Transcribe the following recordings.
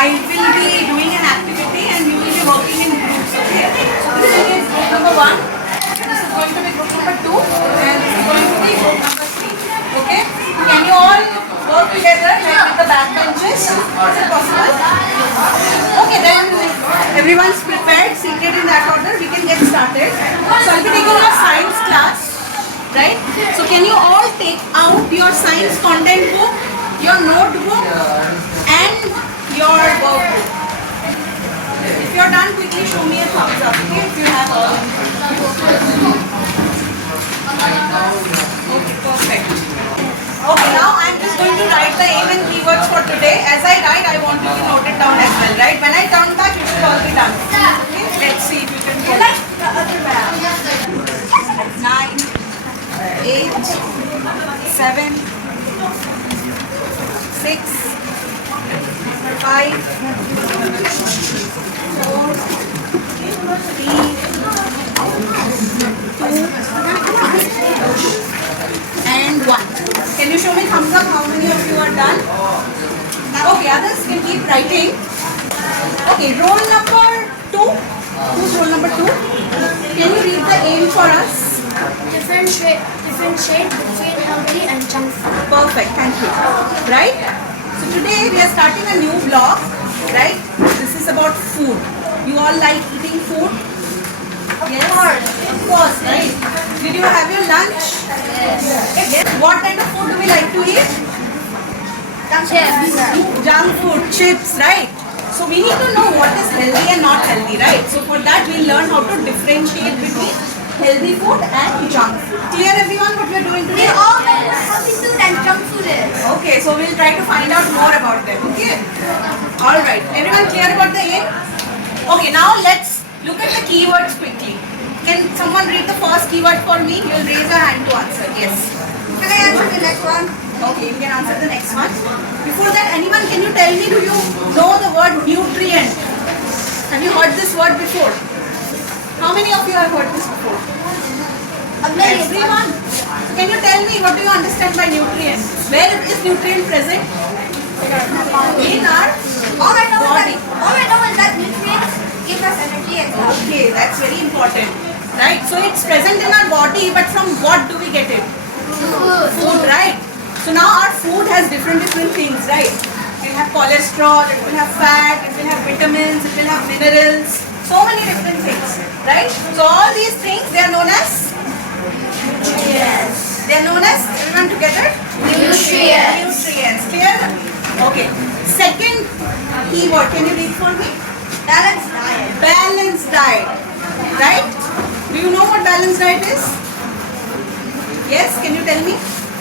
I will be doing an activity and you will be working in groups, okay? So this is group number 1, this is going to be group number 2 and this is going to be group number 3, okay? Can you all work together like with the backbenches? Is it possible? Okay, then everyone's prepared, seated in that order, we can get started. So I'll be taking a science class, right? So can you all take out your science content book, your notebook and your workbook? If you're done, quickly show me a thumbs up, okay? If you have all. Okay, perfect. Okay, now I'm just going to write the aim and keywords for today. As I write, I want you to note it down as well, right? When I turn back, it should all be done. Okay, let's see if you can do it. 9, 8, 7, 6, 5, 4, 3, 2, and 1. Can you show me thumbs up how many of you are done? Okay, others can keep writing. Okay, roll number 2. Who's roll number 2? Can you read the aim for us? Differentiate between healthy and junk food. Perfect, thank you. Right? So today we are starting a new blog, right? This is about food. You all like eating food? Yes? Of course, right? Did you have your lunch? Yes. What kind of food do we like to eat? Junk food, chips, right? So we need to know what is healthy and not healthy, right? So for that we'll learn how to differentiate between healthy food and junk food. Clear everyone what we are doing today? We all know what healthy food and junk food is. Okay, so we'll try to find out more about them, okay? Alright, everyone clear about the aim? Okay, now let's look at the keywords quickly. Can someone read the first keyword for me? You'll raise your hand to answer. Yes. Can I answer the next one? Okay, you can answer the next one. Before that, anyone, can you tell me, do you know the word nutrient? Have you heard this word before? How many of you have heard this before? Everyone. Can you tell me what do you understand by nutrient? Where is nutrient present? In our All I know body. is that nutrients give us energy and stuff. Okay, that's very important. Right? So it's present in our body, but from what do we get it? Food, right? So now our food has different things, right? It will have cholesterol, it will have fat, it will have vitamins, it will have minerals, so many different things, right? So all these things, they are known as nutrients. They are known as, everyone together? Nutrients. Nutrients, clear? Okay. Second keyword, can you read for me? Balanced diet. Balanced diet, right? Do you know what balanced diet is? Yes, can you tell me?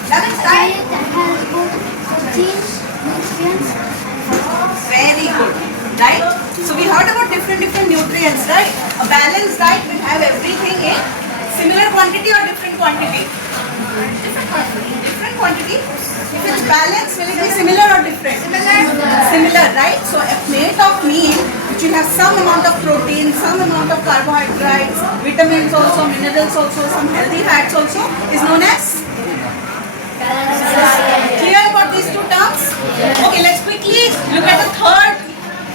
Balanced diet that has both proteins, nutrients, and Very good, right? So we heard about different nutrients, right? A balanced diet will have everything in similar quantity or different quantity? Different quantity. If it's balanced, will it be similar or different? Similar, right? So a plate of meal which will have some amount of protein, some amount of carbohydrates, vitamins also, minerals also, some healthy fats also is known as? Clear about these two terms? Okay, let's quickly look at the third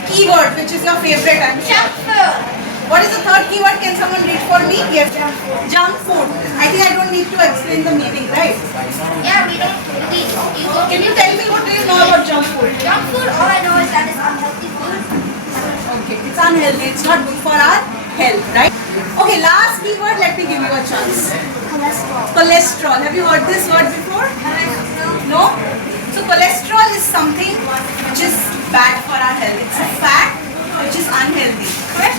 keyword, which is your favorite. junk food. What is the third keyword? Can someone read for me? Yes. Junk food. I think I don't need to explain the meaning, right? Yeah, we don't really. Can you tell me what do you know about junk food? Junk food, all I know is that it's unhealthy food. Okay, it's unhealthy. It's not good for our health, right? Okay, last keyword. Let me give you a chance. Cholesterol. Cholesterol. Have you heard this word before? No? So cholesterol is something which is bad for our health. It's a fat which is unhealthy.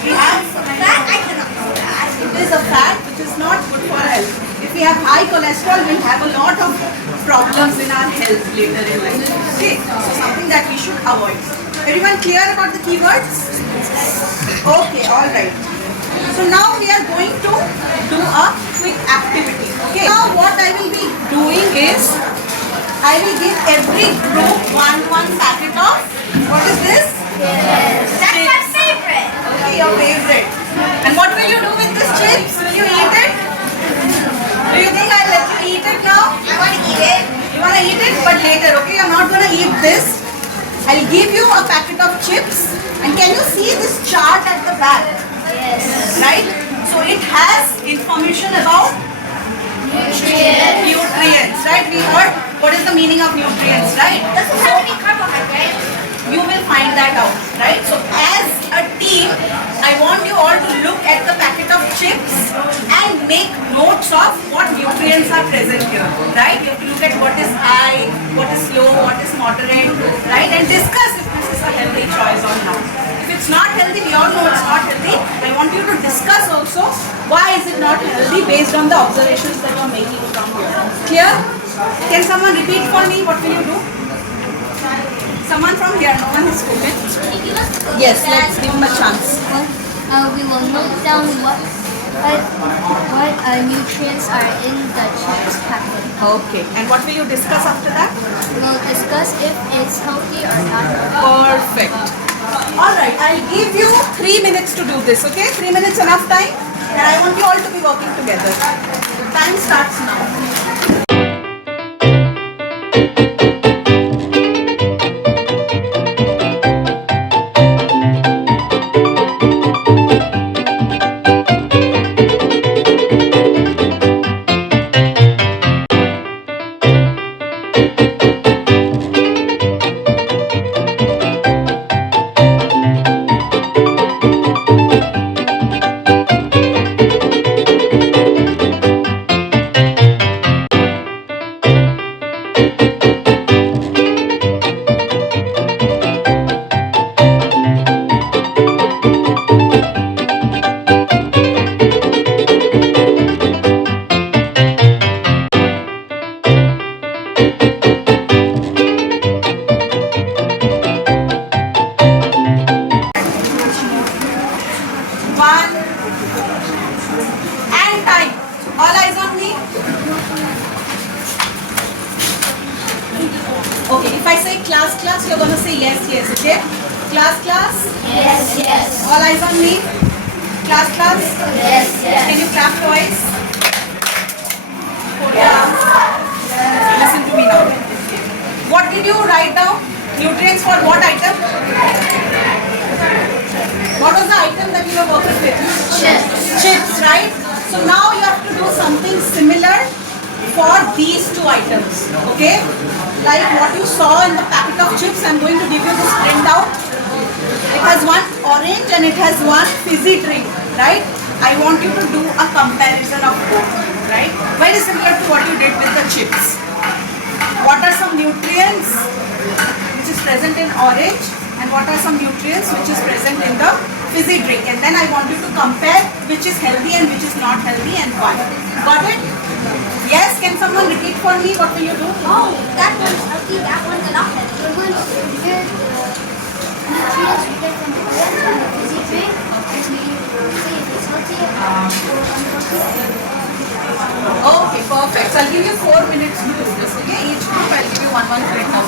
We have That I cannot know that. it is a fat which is not good for health. If we have high cholesterol, we'll have a lot of problems in our health later in life. Okay, so something that we should avoid. Everyone clear about the keywords? Okay, all right. So now we are going to do a quick activity. Okay. Now what I will be doing is I will give every group one packet of, what is this? That's my favorite. Okay, your favorite. And what will you do with this chips? Will you eat it? Do you think I'll let you eat it now? I want to eat it. You want to eat it, but later, okay? I'm not going to eat this. I'll give you a packet of chips we heard what is the meaning of nutrients, right? Doesn't have any carbohydrate. You will find that out, right? So as a team, I want you all to look at the packet of chips and make notes of what nutrients are present here, right? You have to look at what is high, what is low, what is moderate, right? And discuss if this is a healthy choice or not. If it's not healthy, we all know it's not healthy. I want you to discuss also why is it not healthy based on the observations that you're making from here. Clear? Can someone repeat for me? What will you do? Someone from here, no one has spoken. Yes, let's give him a chance. We will note down what nutrients are in the chips packet. Okay, and what will you discuss after that? We'll discuss if it's healthy or not. Perfect. Alright, I'll give you 3 minutes to do this, okay? 3 minutes enough time? And I want you all to be working together. The time starts now. Okay, if I say class, you're going to say yes, okay? Class? Yes. All eyes on me. Class? Yes. Can you clap twice? Listen to me now. What did you write down? Nutrients for what item? What was the item that you were working with? Chips, right? So now you have to do something similar for these two items, okay? Like what you saw in the packet of chips, I'm going to give you this printout. It has one orange and it has one fizzy drink, right? I want you to do a comparison of both, right? Very similar to what you did with the chips. What are some nutrients which is present in orange and what are some nutrients which is present in the fizzy drink? And then I want you to compare which is healthy and which is not healthy and why. Got it? Yes, can someone repeat for me? What will you do? Oh, that one's healthy, that one's not healthy. The ones here, the nutrients we get from the orange and the fizzy drink, and we see if it's healthy or unhealthy. Okay, perfect. So I'll give you 4 minutes to do this, okay? Each group I'll give you one printout.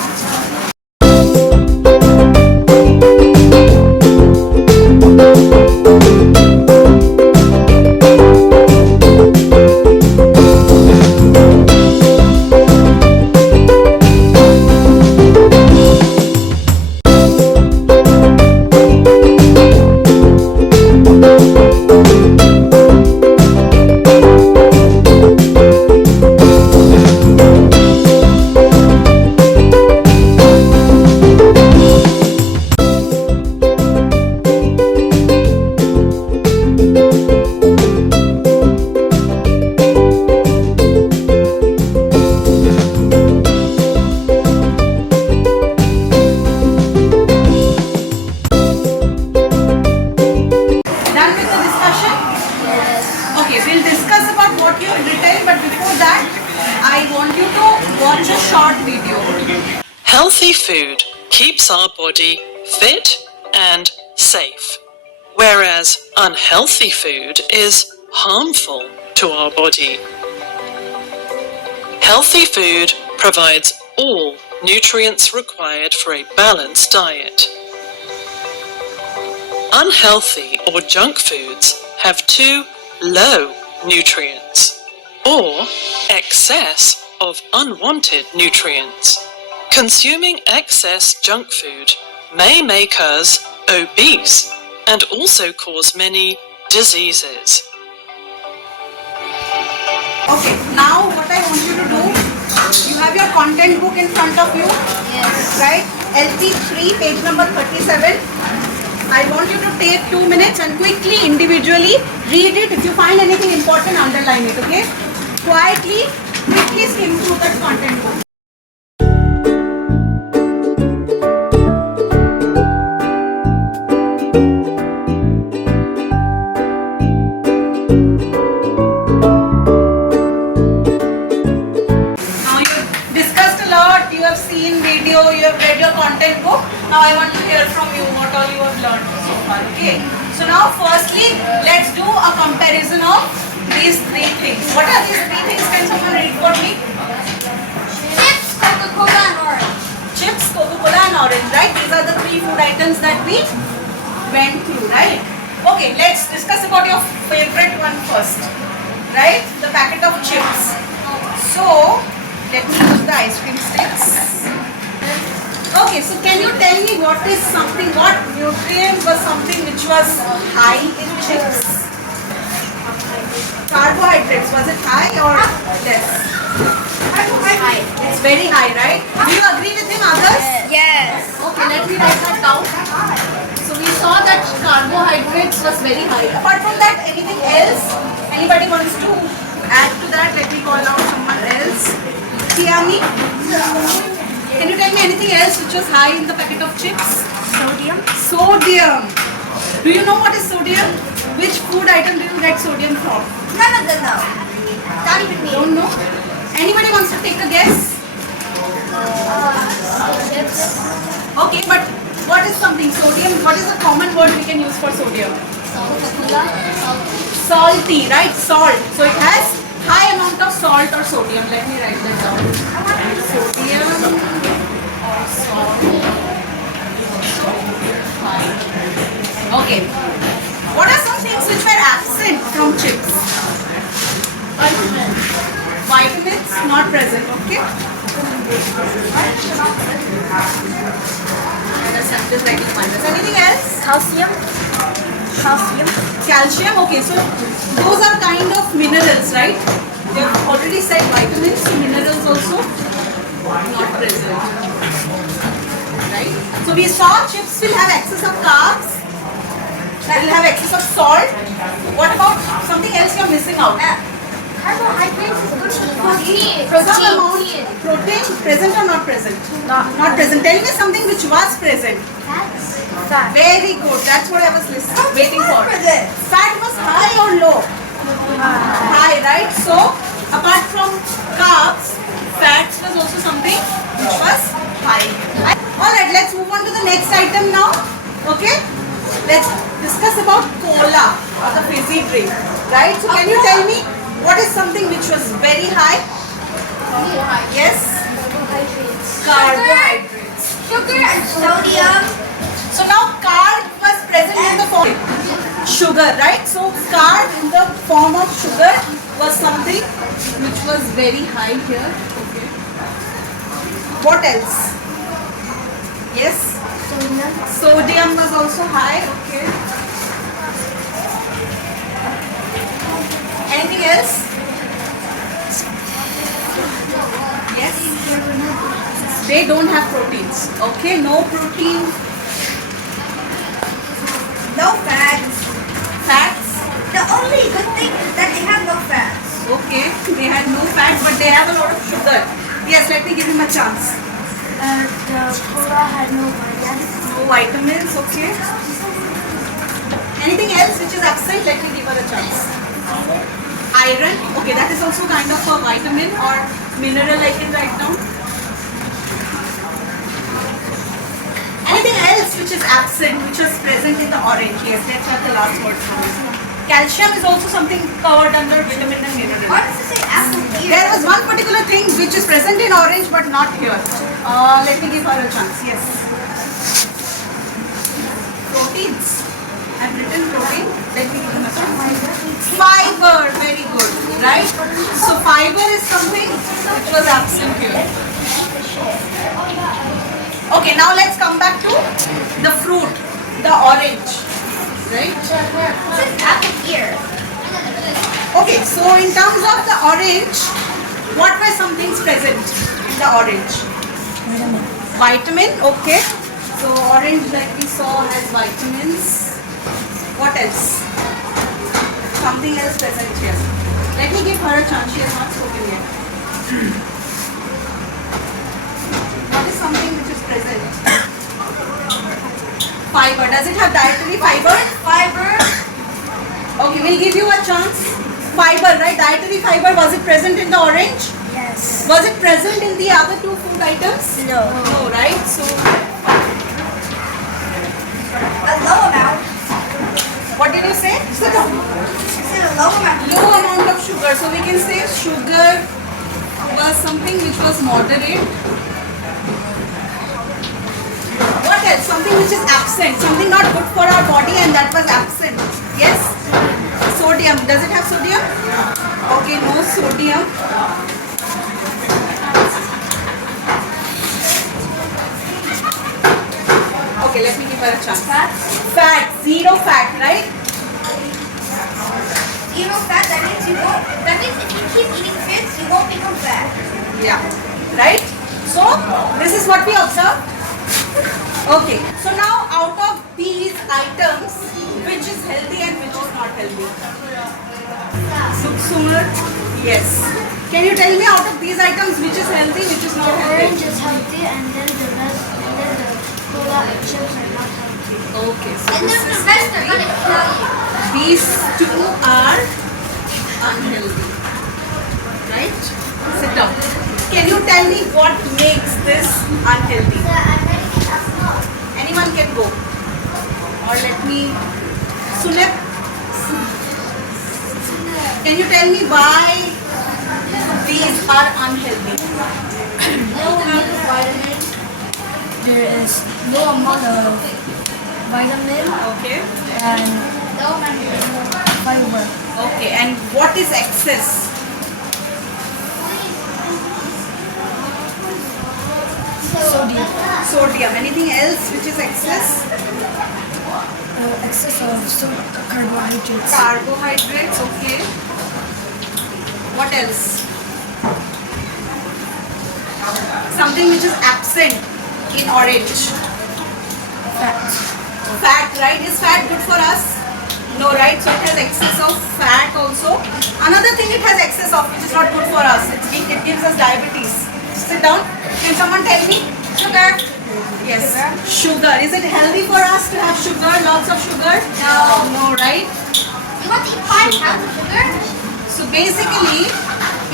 Watch a short video. Healthy food keeps our body fit and safe, whereas unhealthy food is harmful to our body. Healthy food provides all nutrients required for a balanced diet. Unhealthy or junk foods have too low nutrients or excess of unwanted nutrients. Consuming excess junk food may make us obese and also cause many diseases. Okay, now what I want you to do, you have content book in front of you, Yes. right? LT3, page number 37. I want you to take 2 minutes and quickly, individually read it. If you find anything important, underline it, okay? Quietly, quickly skim through that content book. Now you've discussed a lot, you have seen video, you have read your content book. Now I want to hear from you what all you have learned so far, okay? So now firstly, let's do a comparison of these three things. What are these three things? Can someone read for me? Chips, Coca-Cola, and orange. Chips, Coca-Cola and orange, right? These are the three food items that we went through, right? Okay, let's discuss about your favorite one first, right? The packet of chips. So, let me use the ice cream sticks. Okay, so can you tell me what nutrient was something which was high in chips? Carbohydrates, was it high or less? High. It's very high, right? Do you agree with him, others? Yes. Okay, let me write that down. So we saw that carbohydrates was very high. Apart from that, anything else? Anybody wants to add to that? Let me call out someone else. Tiani, can you tell me anything else which was high in the packet of chips? Sodium. Sodium. Do you know what is sodium? Which food item do you get sodium from? None of them know. Not even me. Don't know? Anybody wants to take a guess? Chips. Okay, but what is something sodium? What is a common word we can use for sodium? Coca-Cola. Salty, right? Salt. So it has high amount of salt or sodium. Let me write that down. Sodium or salt. Okay. What are some things which were absent from chips? Vitamins not present. Okay. Just writing minus. Anything else? Calcium. Calcium. Calcium, okay, so those are kind of minerals, right? They have already said vitamins, so minerals also not present. Right? So we saw chips will have excess of carbs, that will have excess of salt. What about something else you're missing out? Carbohydrates is good for the body. Some amount protein present or not present? Not present. Tell me something which was present. Fats. Fat. Very good. That's what I was waiting for. present. Fat was high or low? High, right? So, apart from carbs, fats was also something which was high. Alright, let's move on to the next item now. Okay? Let's discuss about cola or the fizzy drink. Right? So, can you tell me what is something which was very high? Yes? Carbohydrates. Carbohydrates. Sugar and sodium. So now carb was present in the form sugar, right? So carb in the form of sugar was something which was very high here. Okay. What else? Yes? Sodium. Sodium was also high. Okay. Anything else? Yes? They don't have proteins. Okay, no protein. No fats. Fats. The only good thing is that they have no fats. Okay, they had no fat, but they have a lot of sugar. Yes, let me give him a chance. The cola had no vitamins. No vitamins, okay. Anything else which is absent? Let me give her a chance. Iron, okay, that is also kind of a vitamin or mineral I can write down. Anything else which is absent, which was present in the orange? Yes, let's have the last word. Calcium is also something covered under vitamin and mineral. Why does it say apple here? There was one particular thing which is present in orange but not here. Let me give her a chance. Yes. Proteins. I've written protein. Let me give him a chance. Fiber. Very good. Right? So fiber is something which was absent here. Okay, now let's come back to the fruit, the orange. Right? It says apple here. Okay, so in terms of the orange, what were some things present? the orange? Vitamin, okay. So orange, like we saw, has vitamins. What else? Something else present here. Let me give her a chance. She has not spoken yet. What is something which is present? Fiber. Does it have dietary fiber? Fiber. Okay, we'll give you a chance. Fiber, right? Dietary fiber, was it present in the orange? Yes. Was it present in the other two food items? No. No, right? So, A low amount. what did you say? Sit down. It's a low amount. Low amount of sugar. So, we can say sugar was something which was moderate. What else? Something which is absent. Something not good for our body and that was absent. Yes? Sodium. Does it have sodium? Okay, no sodium. Okay, let me give her a chance. Fat. Fat. Zero fat, right? Zero fat. That means you won't. That means if you keep eating fish, you won't become fat. Yeah. Right? So, this is what we observe. Okay. So now out of these items, which is healthy and which is not healthy? Sumar? Yes. Can you tell me out of these items which is healthy, which is not healthy? Orange is healthy, and then the rest, and then the cola and chips are not healthy. Okay. So And this then the is rest are healthy. gonna kill you. These two are unhealthy. Right? Sit down. Can you tell me what makes this unhealthy? Anyone can go. Or let me. Sunep, can you tell me why these are unhealthy? Low amount of vitamin. There is no amount of vitamin Okay. and Low amount of fiber. Okay. And what is excess? Sodium. Sodium. Anything else which is excess? Excess of carbohydrates. Carbohydrates. Okay. What else? Something which is absent in orange. Fat. Fat, right? Is fat good for us? No, right? So it has excess of fat also. Another thing it has excess of which is not good for us. It gives us diabetes. Sit down. Can someone tell me? Sugar. Yes. Sugar. Is it healthy for us to have sugar? Lots of sugar? No. No, right? You want to eat 5 pounds of sugar? So basically,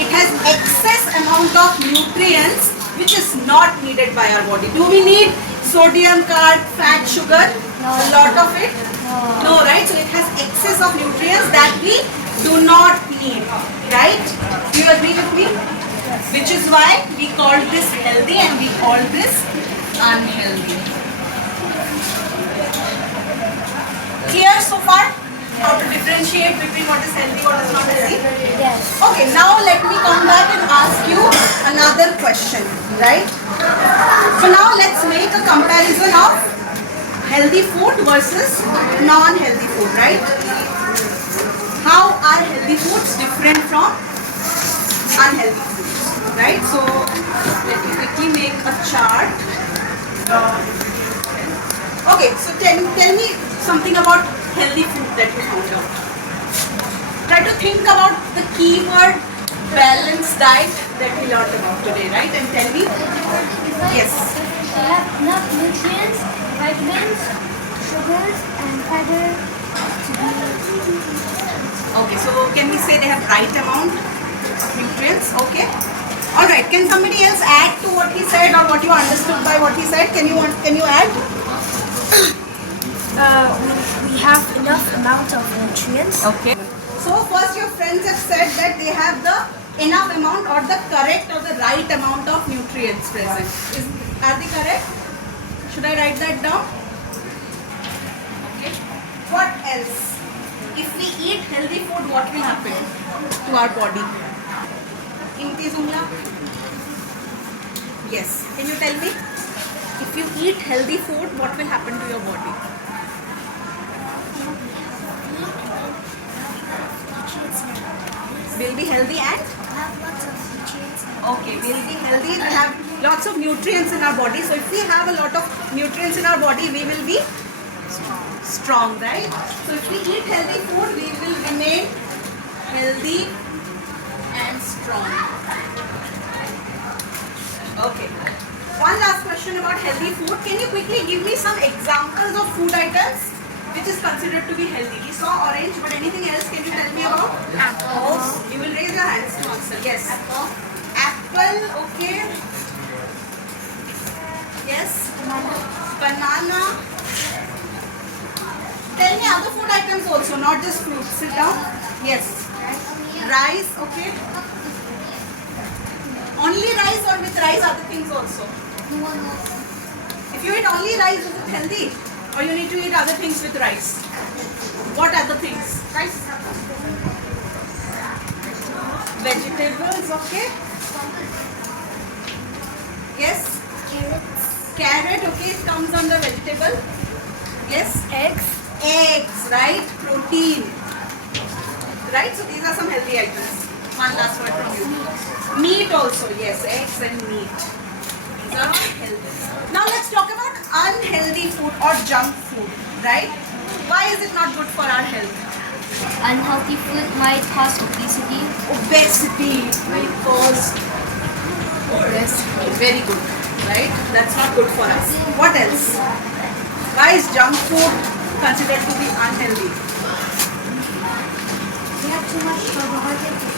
it has excess amount of nutrients which is not needed by our body. Do we need sodium, carb, fat, sugar? A lot of it? No, right? So it has excess of nutrients that we do not need, right? Do you agree with me? Which is why we call this healthy and we call this unhealthy. Clear so far? How to differentiate between what is healthy, what is not healthy? Yes. Okay, now let me come back and ask you another question, right? So now let's make a comparison of healthy food versus non-healthy food, right? How are healthy foods different from unhealthy foods, right? So let me quickly make a chart. Okay, so tell me something about healthy food that you found out. Try to think about the keyword balanced diet that we learned about today, right? And tell me. Yes. They have enough nutrients, vitamins, sugars, and fiber to be. Okay, so can we say they have right amount of nutrients? Okay. All right. Can somebody else add to what he said or what you understood by what he said? Can you add? We have enough amount of nutrients. Okay. So first your friends have said that they have the enough amount or the correct or the right amount of nutrients present. Are they correct? Should I write that down? Okay. What else? If we eat healthy food, what will happen to our body? Yes. Can you tell me? If you eat healthy food, what will happen to your body? Will be healthy and Have lots of nutrients. Okay, we'll be healthy. We have lots of nutrients in our body. So if we have a lot of nutrients in our body, we will be strong, right? So if we eat healthy food, we will remain healthy and strong. Okay. One last question about healthy food. Can you quickly give me some examples of food items which is considered to be healthy? We saw orange, but anything else can you tell me about? Apples. You will raise your hands to answer. Yes. Apple. Apple, okay. Yes. Banana. Tell me other food items also, not just fruits. Sit down. Yes. Rice, okay. Only rice or with rice other things also? If you eat only rice, is it healthy? Or you need to eat other things with rice? What other things? Rice. Vegetables, okay. Yes. Carrots. Carrot, okay, it comes under vegetable. Yes. Eggs. Eggs, right? Protein. Right? So these are some healthy items. One last word from you. Meat also, yes, eggs and meat. These are healthy. Now let's talk about unhealthy food or junk food, right? Why is it not good for our health? Unhealthy food might cause obesity. Obesity will cause obesity. Very good, right? That's not good for us. What else? Why is junk food considered to be unhealthy? We have too much carbohydrates.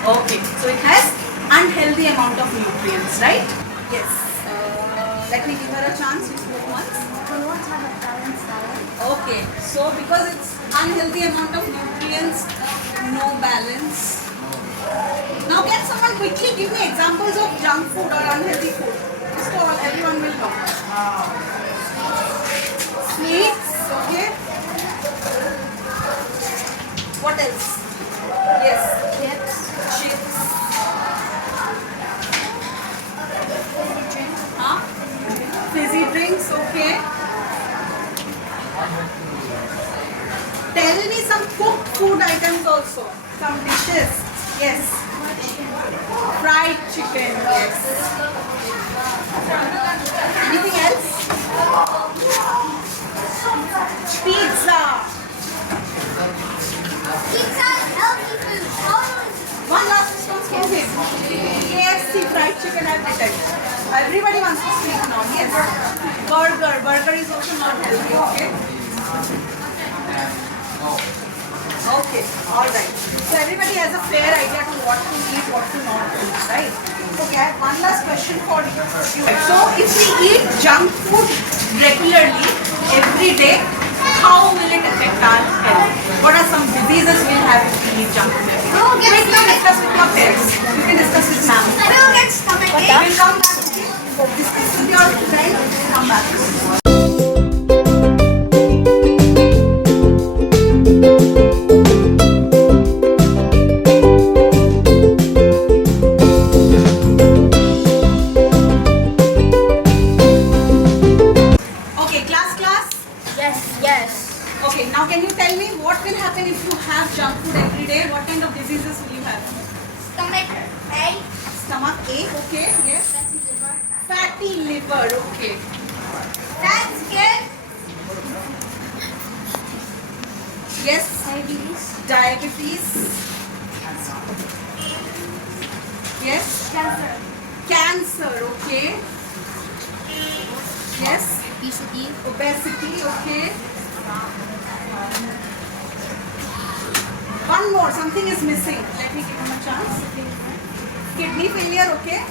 Okay, so it has unhealthy amount of nutrients, right? Yes. Let me give her a chance. You spoke once. We want to have a balanced diet. Okay, so because it's unhealthy amount of nutrients, no balance. Now can someone quickly give me examples of junk food or unhealthy food? Just all everyone will know. Sweets, okay. What else? Yes. Chips. Chips. Fizzy drink. Huh? Fizzy drinks, okay. Tell me some cooked food items also. Some dishes. Yes. Fried chicken, yes. Anything else? Pizza. Pizza is healthy food. One last response from him. KFC fried chicken I've written. Everybody wants to speak now. Yes. Burger. Burger is also not healthy. Okay. Okay. All right. So everybody has a fair idea to what to eat, what to not eat, right? Okay. I have one last question for you. So if we eat junk food regularly every day, how will it affect our health? What are some diseases we'll have if we eat junk food every day? We'll get Quickly discuss with your parents. You can discuss with ma'am. We'll get stomach ache. We'll come back, okay? Discuss with your friend. Come back. Okay, class. Yes. Okay, now can you tell me what will happen if you have junk food every day? What kind of diseases will you have? Stomach ache. Stomach ache, okay, yes. Fatty liver, okay. That's good. Yes, Diabetes. diabetes. Yes, Cancer. cancer, okay. Yes, Obesity. obesity, okay. One more, something is missing. Let me give him a chance. Kidney failure, okay.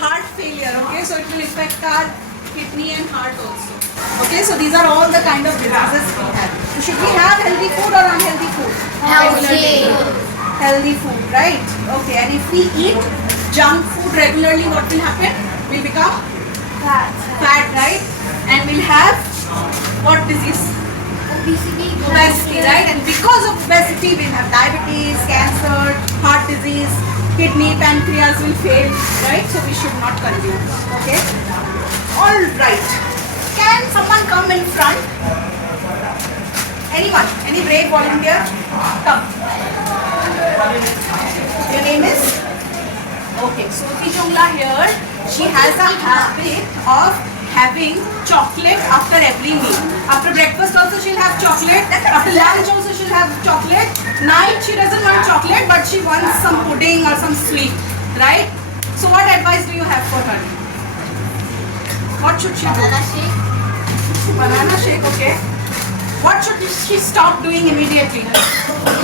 Heart failure, okay. So it will affect our kidney and heart also. Okay, so these are all the kind of diseases we have. So should we have healthy food or unhealthy food? Healthy. Healthy food, right? Okay, and if we eat junk food regularly, what will happen? We'll become fat, right? And we'll have what disease? Obesity, right? And because of obesity, we'll have diabetes, cancer, heart disease, kidney, pancreas will fail, right? So we should not consume. Okay? All right. Can someone come in front? Anyone? Any brave volunteer? Come. Your name is? Sophie Jungla here, she has a habit of having chocolate after every meal. After breakfast also she'll have chocolate. After lunch also she'll have chocolate. Night she doesn't want chocolate, but she wants some pudding or some sweet, right? So what advice do you have for her? What should she do? Banana shake. Banana shake, okay. What should she stop doing immediately?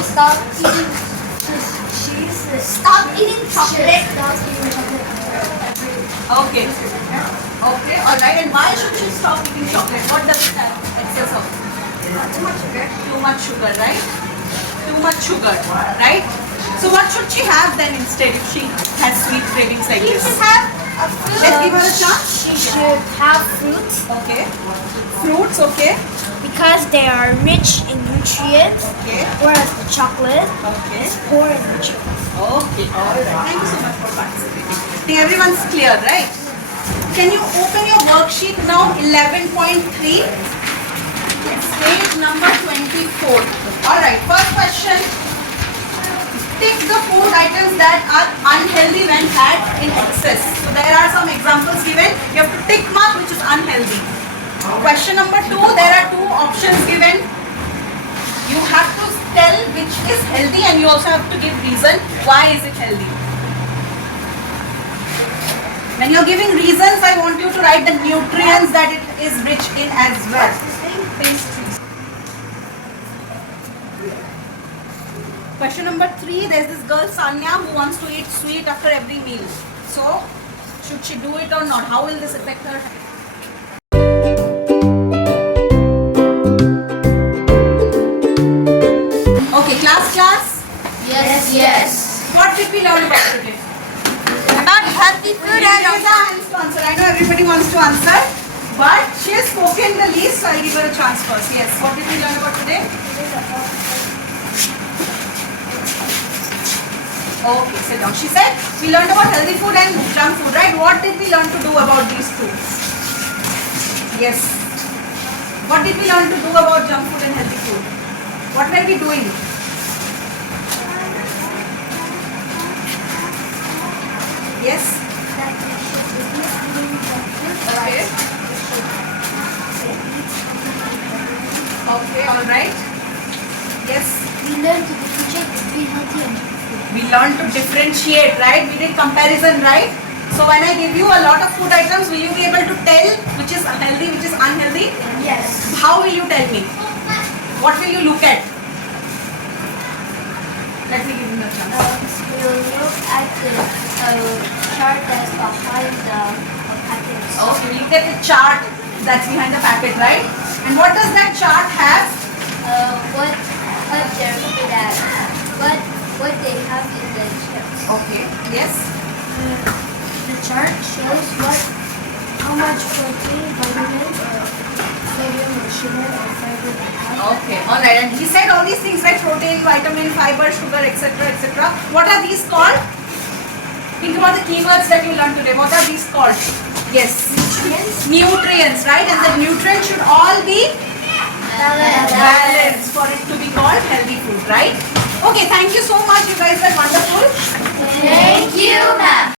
Stop eating cheese. Stop eating chocolate. Stop eating chocolate. Okay. Okay, alright. And why should she stop eating chocolate? What does it have excess of? Too much sugar. Too much sugar, right? Too much sugar, right? So what should she have then instead if she has sweet cravings like She this? should have a fruit. Let's give her a chance. She should have fruit Okay. Fruits, okay. because they are rich in nutrients, Okay. whereas the chocolate Okay. is poor in nutrients. Okay, alright. Thank you so much for participating. I think everyone's clear, right? Can you open your worksheet now, 11.3? Yes, page number 24. Alright, first question. Tick the food items that are unhealthy when had in excess. So there are some examples given. You have to tick mark which is unhealthy. Question number 2, there are 2 options given. You have to tell which is healthy and you also have to give reason why is it healthy. When you're giving reasons, I want you to write the nutrients that it is rich in as well. Question number 3, there's this girl Sanya who wants to eat sweet after every meal. So, should she do it or not? How will this affect her? Okay, class. Yes. What did we learn about today? About healthy food and Raise your hands to answer. I know everybody wants to answer, but she has spoken the least, so I'll give her a chance first. Yes. What did we learn about today? Okay, sit down. She said we learned about healthy food and junk food, right? What did we learn to do about these two? Yes. What did we learn to do about junk food and healthy food? What were we doing? Yes. Okay. Okay, all right. Yes. we learn to differentiate between healthy and junk food. We learned to differentiate, right? We did comparison, right? So when I give you a lot of food items, will you be able to tell which is healthy, which is unhealthy? Yes. How will you tell me? What will you look at? Let me give you a chance. We'll look at the chart that's behind the package. Okay, look at the chart that's behind the packet, right? And what does that chart have? What they're good at, what they have in the chips. Okay, yes. The chart shows how much protein, vitamin, or sodium or sugar or fiber they have. Okay, alright. And he said all these things like protein, vitamin, fiber, sugar, etc. etc. What are these called? Think about the keywords that you learned today. What are these called? Yes. Nutrients, right? And the nutrients should all be balanced for it to be called healthy food, right? Okay, thank you so much. You guys were wonderful.